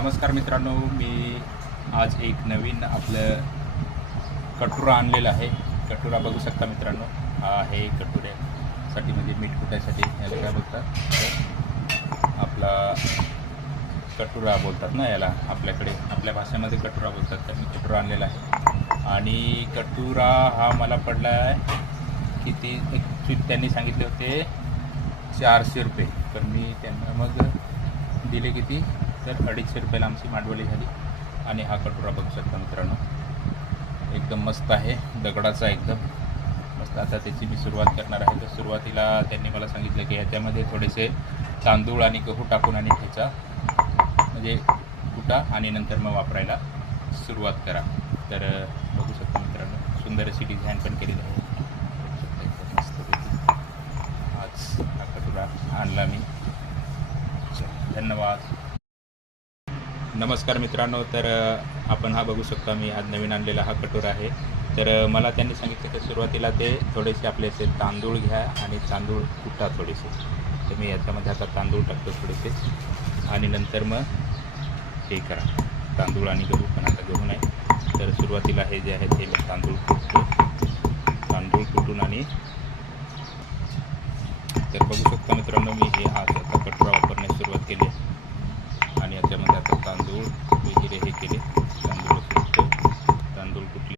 नमस्कार मित्रांनो, मी आज एक नवीन आपलं कटुरा आणलेला आहे. कटुरा बघू शकता मित्रांनो, हा आहे कटुऱ्यासाठी म्हणजे मीठ कुटायसाठी याला काय बोलतात, तर आपला कटुरा बोलतात ना याला, आपल्याकडे आपल्या भाषेमध्ये कटुरा बोलतात. तर मी कटुरा आणलेला आहे आणि कटुरा हा मला पडला आहे किती, ॲक्च्युली त्यांनी सांगितले होते 400 रुपये, तर मी त्यांना मग दिले किती, तर 250 रुपयाला आमची मांडवली झाली. आणि हा कटुरा बघू शकता मित्रांनो, एकदम मस्त आहे, दगडाचा एकदम मस्त. आता त्याची मी सुरुवात करणार आहे. तर सुरुवातीला त्यांनी मला सांगितलं की याच्यामध्ये थोडेसे तांदूळ आणि गहू टाकून आणि ठेचा म्हणजे कुटा आणि नंतर मग वापरायला सुरुवात करा. तर बघू शकता मित्रांनो, सुंदर अशी डिझाईन पण केलेली आहे. एकदम मस्तपैकी आज हा कटुरा आणला मी. धन्यवाद. नमस्कार मित्रांनो, तर आपण हा बघू शकता, मी आज नवीन आणलेला हा कटोरा आहे. तर मला त्यांनी सांगितलं की सुरुवातीला ते थोडेसे आपले असे तांदूळ घ्या आणि तांदूळ कुटा थोडेसे. तर मी याच्यामध्ये आता तांदूळ टाकतो थोडेसे आणि नंतर मग हे करा, तांदूळ आणि गहू, पण आता गहू नाही. तर सुरुवातीला हे जे आहे ते मी तांदूळ कुटतो, तांदूळ कुटून आणि तर बघू शकता मित्रांनो, मी हे आज आता कटोरा वापरण्यास सुरुवात केली आणि याच्यामध्ये आता तांदूळ वगैरे हे केले.